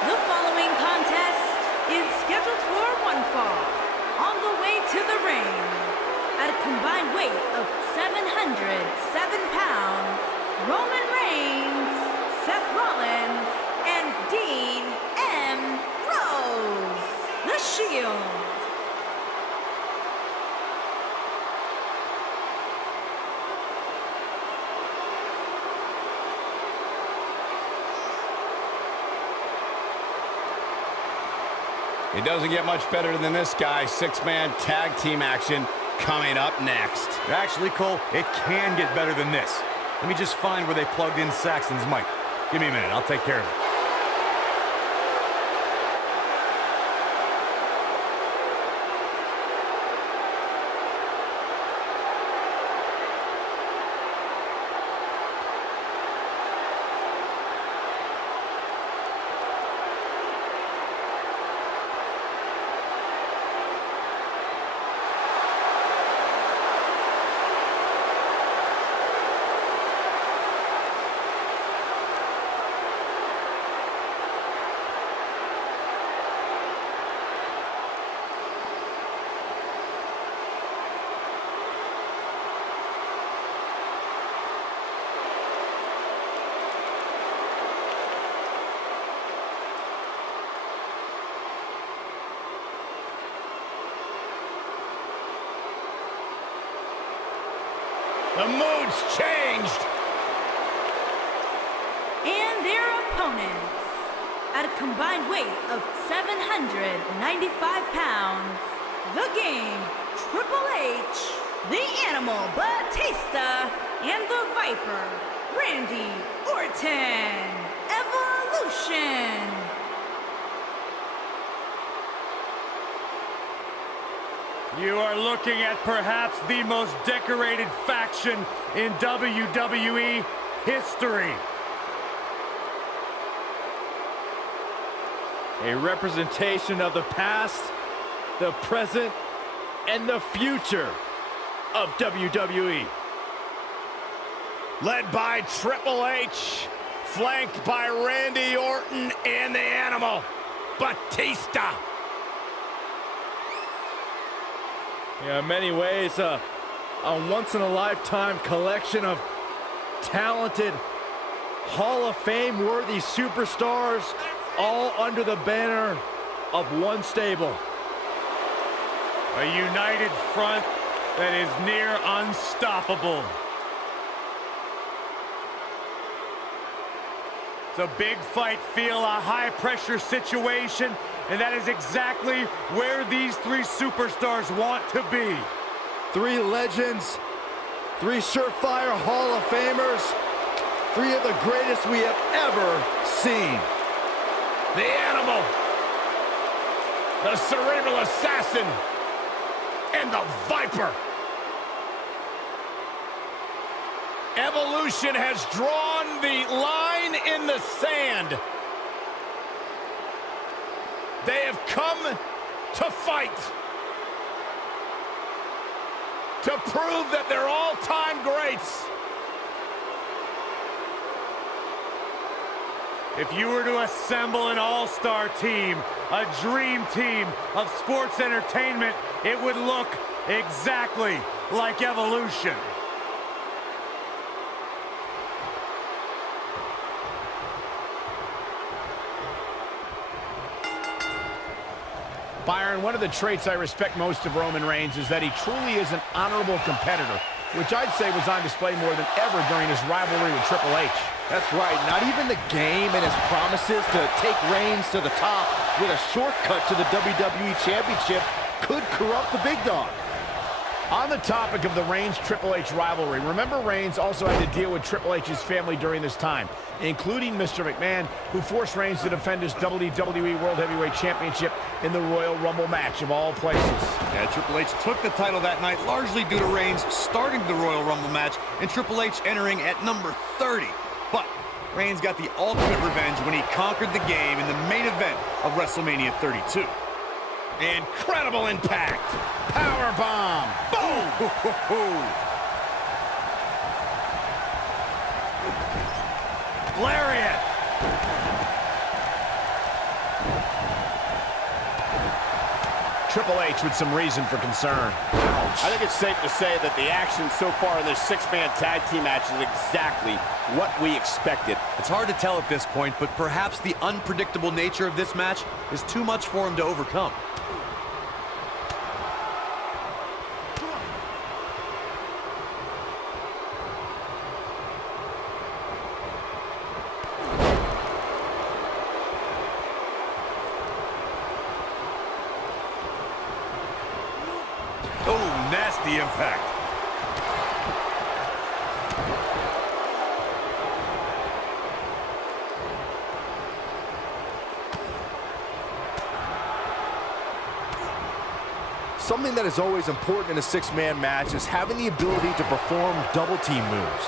The following contest is scheduled for one fall. On the way to the ring, at a combined weight of 707 pounds, Roman Reigns, Seth Rollins, and Dean M. Rose, the Shield. It doesn't get much better than this, guy. Six-man tag team action coming up next. Actually, Cole, it can get better than this. Let me just find where they plugged in Saxton's mic. Give me a minute, I'll take care of it. The mood's changed. And their opponents, at a combined weight of 795 pounds, the Game, Triple H, the Animal Batista, and the Viper, Randy Orton. Evolution. You are looking at perhaps the most decorated faction in WWE history. A representation of the past, the present, and the future of WWE. Led by Triple H, flanked by Randy Orton and the Animal Batista. Yeah, in many ways, a once-in-a-lifetime collection of talented, Hall of Fame-worthy superstars, all under the banner of one stable. A united front that is near unstoppable. It's a big fight feel, a high-pressure situation, and that is exactly where these three superstars want to be. Three legends, three surefire Hall of Famers, three of the greatest we have ever seen. The Animal, the Cerebral Assassin, and the Viper. Evolution has drawn the line in the sand. They have come to fight, to prove that they're all-time greats. If you were to assemble an all-star team, a dream team of sports entertainment, it would look exactly like Evolution. Byron, one of the traits I respect most of Roman Reigns is that he truly is an honorable competitor, which I'd say was on display more than ever during his rivalry with Triple H. That's right. Not even the game and his promises to take Reigns to the top with a shortcut to the WWE Championship could corrupt the big dog. On the topic of the Reigns-Triple H rivalry, remember Reigns also had to deal with Triple H's family during this time, including Mr. McMahon, who forced Reigns to defend his WWE World Heavyweight Championship in the Royal Rumble match, of all places. Yeah, Triple H took the title that night largely due to Reigns starting the Royal Rumble match and Triple H entering at number 30. But Reigns got the ultimate revenge when he conquered the game in the main event of WrestleMania 32. Incredible impact. Power bomb. Boom. Lariat. Triple H with some reason for concern. I think it's safe to say that the action so far in this six-man tag team match is exactly what we expected. It's hard to tell at this point, but perhaps the unpredictable nature of this match is too much for him to overcome. Oh, nasty impact. Something that is always important in a six-man match is having the ability to perform double-team moves.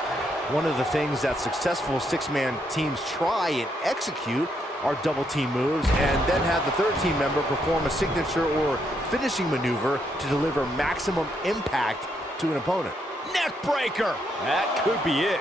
One of the things that successful six-man teams try and execute are double-team moves, and then have the third team member perform a signature or finishing maneuver to deliver maximum impact to an opponent. Neck breaker. That could be it.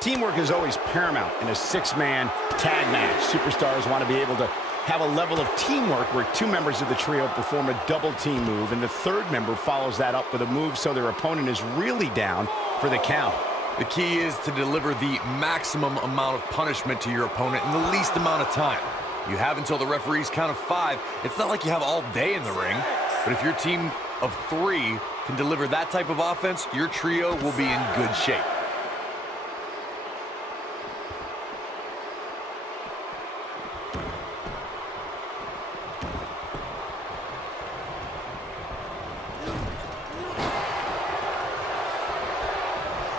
Teamwork is always paramount in a six-man tag match. Superstars want to be able to have a level of teamwork where two members of the trio perform a double team move, and the third member follows that up with a move so their opponent is really down for the count. The key is to deliver the maximum amount of punishment to your opponent in the least amount of time. You have until the referee's count of 5. It's not like you have all day in the ring, but if your team of 3 can deliver that type of offense, your trio will be in good shape.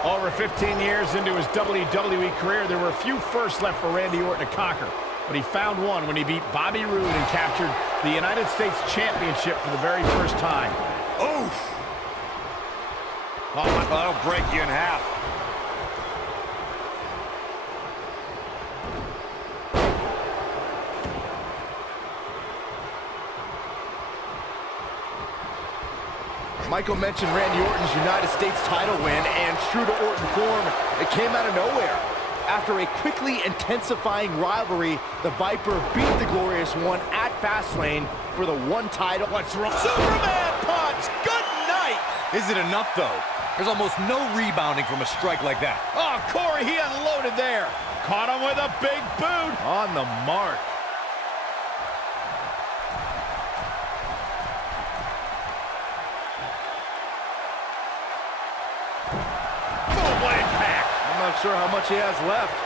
Over 15 years into his WWE career, there were a few firsts left for Randy Orton to conquer, but he found one when he beat Bobby Roode and captured the United States Championship for the very first time. Oof! Oh, that'll break you in half. Michael mentioned Randy Orton's United States title win, and true to Orton form, it came out of nowhere. After a quickly intensifying rivalry, the Viper beat the Glorious One at Fastlane for the one title. What's wrong? Superman punch! Good night! Is it enough, though? There's almost no rebounding from a strike like that. Oh, Corey, he unloaded there. Caught him with a big boot. On the mark. I'm not sure how much he has left.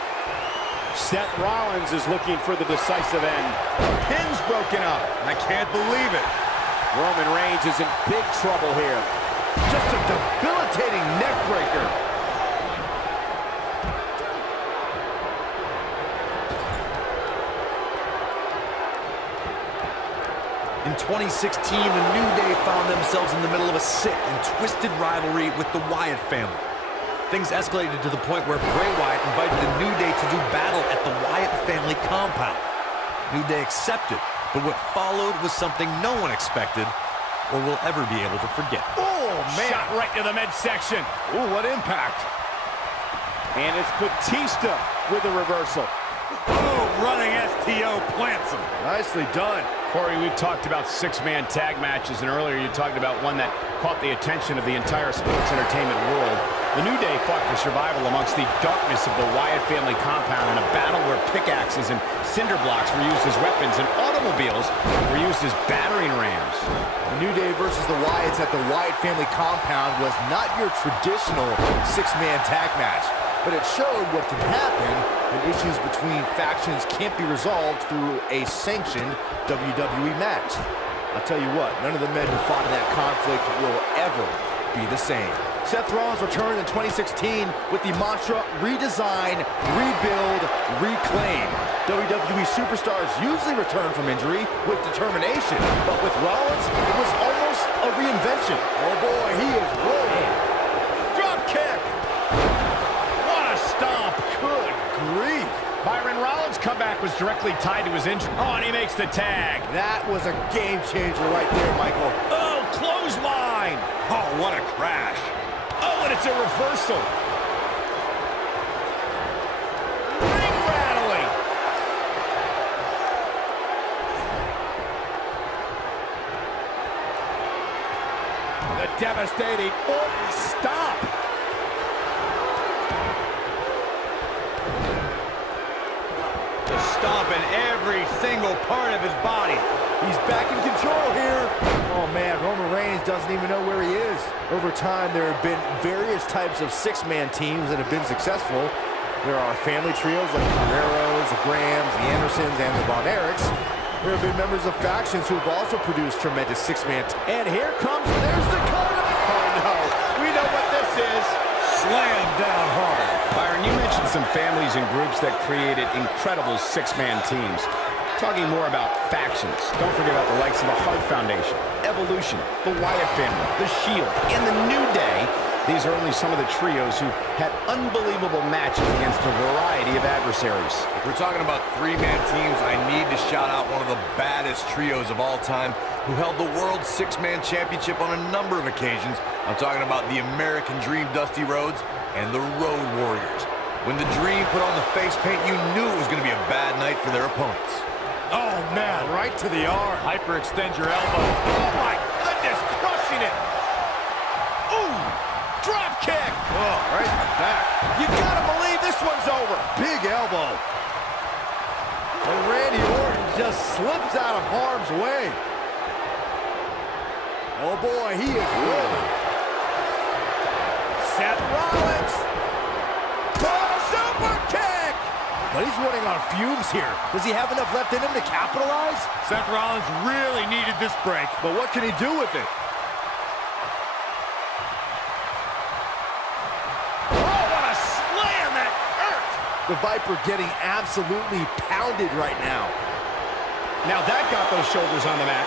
Seth Rollins is looking for the decisive end. Pin's broken up. I can't believe it. Roman Reigns is in big trouble here. Just a debilitating neck breaker. In 2016, the New Day found themselves in the middle of a sick and twisted rivalry with the Wyatt family. Things escalated to the point where Bray Wyatt invited the New Day to do battle at the Wyatt family compound. New Day accepted, but what followed was something no one expected or will ever be able to forget. Oh, man. Shot right to the midsection. Ooh, what impact. And it's Batista with a reversal. Oh, running STO plants him. Nicely done. Corey, we've talked about six-man tag matches, and earlier you talked about one that caught the attention of the entire sports entertainment world. The New Day fought for survival amongst the darkness of the Wyatt family compound in a battle where pickaxes and cinder blocks were used as weapons and automobiles were used as battering rams. The New Day versus the Wyatts at the Wyatt family compound was not your traditional six-man tag match, but it showed what can happen when issues between factions can't be resolved through a sanctioned WWE match. I'll tell you what, none of the men who fought in that conflict will ever be the same. Seth Rollins returned in 2016 with the mantra, redesign, rebuild, reclaim. WWE superstars usually return from injury with determination, but with Rollins, it was almost a reinvention. Oh boy, he is rolling. Drop kick. What a stomp. Good grief. Byron Rollins' comeback was directly tied to his injury. Oh, and he makes the tag. That was a game changer right there, Michael. Oh, clothesline. Oh, what a crash. Oh, and it's a reversal. Ring rattling. devastating. Orton, stop. Just stomping every single part of his body. He's back in control here. Oh man, Roman Reigns doesn't even know where he is. Over time, there have been various types of six-man teams that have been successful. There are family trios like the Guerreros, the Grahams, the Andersons, and the Von Erichs. There have been members of factions who have also produced tremendous six-man. And here comes, there's the cover. Oh no, we know what this is. Slam down hard. Byron, you mentioned some families and groups that created incredible six-man teams. Talking more about factions, don't forget about the likes of the Hart Foundation, Evolution, the Wyatt family, the Sheild, and the New Day. These are only some of the trios who had unbelievable matches against a variety of adversaries. If we're talking about three-man teams, I need to shout out one of the baddest trios of all time who held the World Six-Man Championship on a number of occasions. I'm talking about the American Dream, Dusty Rhodes, and the Road Warriors. When the Dream put on the face paint, you knew it was going to be a bad night for their opponents. Oh, man, right to the arm. Hyperextend your elbow. Oh my goodness, crushing it. Ooh, drop kick. Oh, right in the back. You gotta believe this one's over. Big elbow. And Randy Orton just slips out of harm's way. Oh boy, he is rolling. Seth Rollins. Oh, super kick. But he's running on fumes here. Does he have enough left in him to capitalize? Seth Rollins really needed this break. But what can he do with it? Oh, what a slam, that hurt. The Viper getting absolutely pounded right now. Now that got those shoulders on the mat.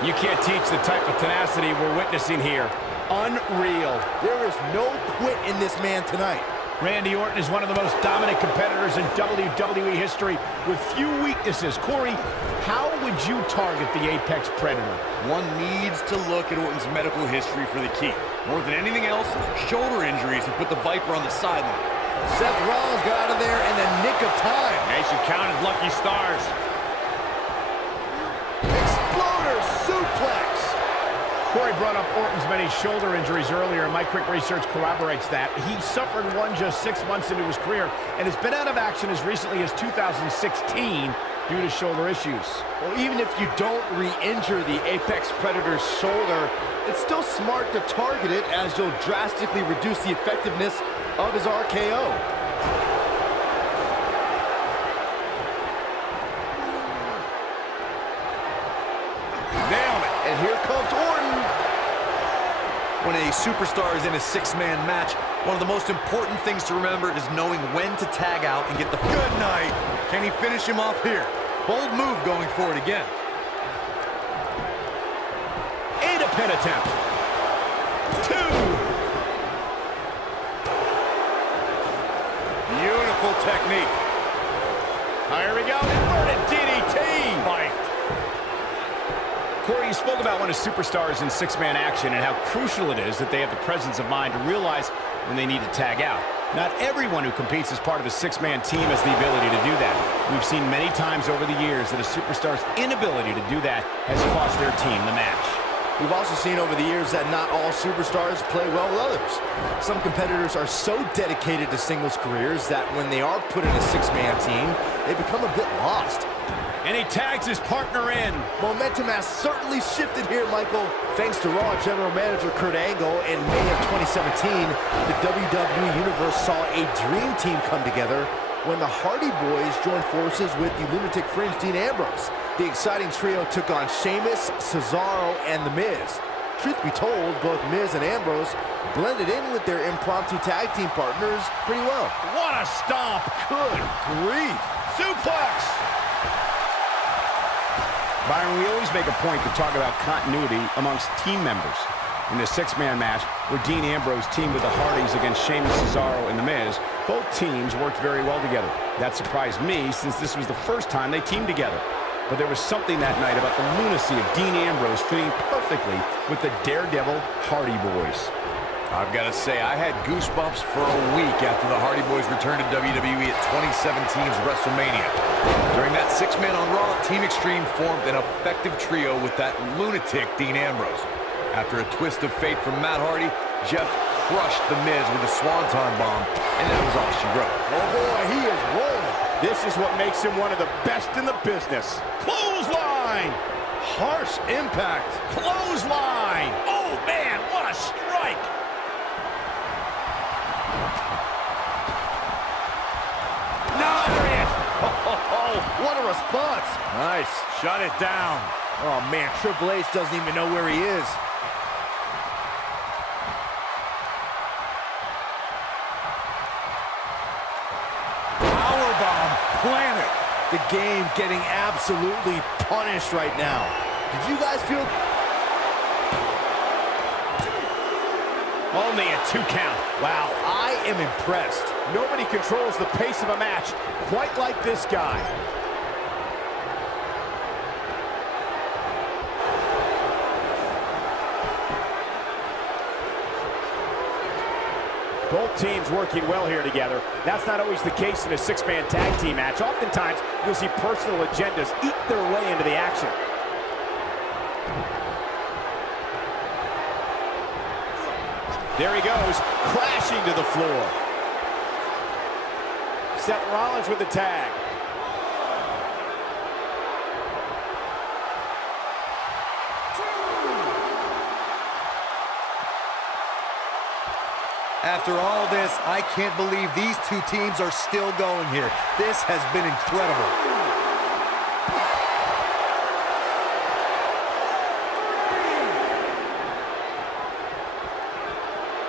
You can't teach the type of tenacity we're witnessing here. Unreal. There is no quit in this man tonight. Randy Orton is one of the most dominant competitors in WWE history with few weaknesses. Corey, how would you target the Apex Predator? One needs to look at Orton's medical history for the key. More than anything else, shoulder injuries have put the Viper on the sideline. Seth Rollins got out of there in the nick of time. They should count his lucky stars. Exploder suplex. Corey brought up Orton's many shoulder injuries earlier, and my quick research corroborates that. He suffered one just 6 months into his career and has been out of action as recently as 2016 due to shoulder issues. Well, even if you don't re-injure the Apex Predator's shoulder, it's still smart to target it as you'll drastically reduce the effectiveness of his RKO. Nailed it. And here comes Orton. When a superstar is in a six-man match, one of the most important things to remember is knowing when to tag out and get the good night. Can he finish him off here? Bold move going forward again. And a pin attempt. 2. Beautiful technique. Here we go. Inverted DDT. Spiked. Corey, you spoke about when a superstar is in six-man action and how crucial it is that they have the presence of mind to realize when they need to tag out. Not everyone who competes as part of a six-man team has the ability to do that. We've seen many times over the years that a superstar's inability to do that has cost their team the match. We've also seen over the years that not all superstars play well with others. Some competitors are so dedicated to singles careers that when they are put in a six-man team, they become a bit lost. And he tags his partner in. Momentum has certainly shifted here, Michael. Thanks to Raw General Manager Kurt Angle, in May of 2017, the WWE Universe saw a dream team come together when the Hardy Boys joined forces with the Lunatic Fringe Dean Ambrose. The exciting trio took on Sheamus, Cesaro, and The Miz. Truth be told, both Miz and Ambrose blended in with their impromptu tag team partners pretty well. What a stomp. Good grief. Suplex. Byron, we always make a point to talk about continuity amongst team members. In the six-man match, where Dean Ambrose teamed with the Hardys against Sheamus, Cesaro, and The Miz, both teams worked very well together. That surprised me, since this was the first time they teamed together. But there was something that night about the lunacy of Dean Ambrose fitting perfectly with the Daredevil Hardy Boys. I've got to say, I had goosebumps for a week after the Hardy Boys returned to WWE at 2017's WrestleMania. During that six-man on Raw, Team Extreme formed an effective trio with that lunatic Dean Ambrose. After a twist of fate from Matt Hardy, Jeff crushed The Miz with a swanton bomb, and that was all she wrote. Oh boy, he is rolling. This is what makes him one of the best in the business. Clothesline! Harsh impact. Clothesline! Oh, man, what a strike! No, there he is. Oh, what a response. Nice. Shut it down. Oh, man, Triple H doesn't even know where he is. Powerbomb planted. The game getting absolutely punished right now. Did you guys feel... Only a 2 count. Wow, I am impressed. Nobody controls the pace of a match quite like this guy. Both teams working well here together. That's not always the case in a six-man tag team match. Oftentimes, you'll see personal agendas eat their way into the action. There he goes, crashing to the floor. Seth Rollins with the tag. After all this, I can't believe these two teams are still going here. This has been incredible.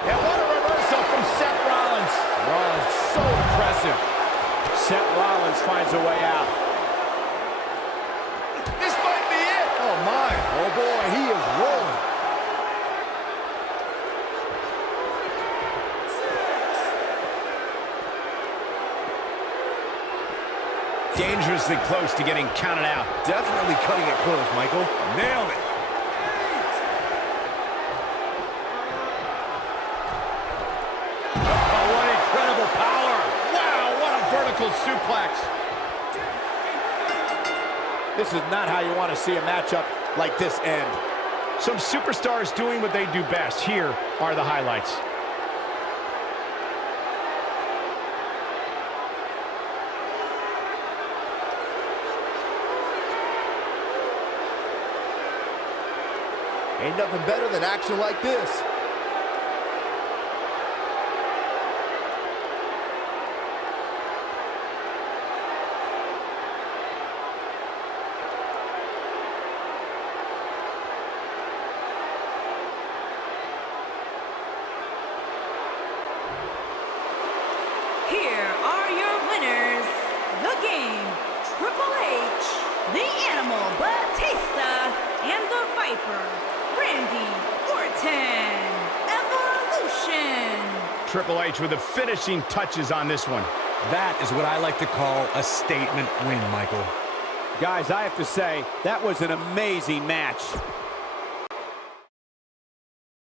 And what a reversal from Seth Rollins. Rollins, so impressive. Seth Rollins finds a way out. This might be it. Oh, my. Oh, boy, he is rolling. Dangerously close to getting counted out. Definitely cutting it close, Michael. Nailed it. Oh, what incredible power. Wow, what a vertical suplex. This is not how you want to see a matchup like this end. Some superstars doing what they do best. Here are the highlights. Ain't nothing better than action like this. Here are your winners. The Game, Triple H, The Animal Batista, and the Viper, Randy Orton. Evolution. Triple H with the finishing touches on this one. That is what I like to call a statement win, Michael. Guys, I have to say, that was an amazing match.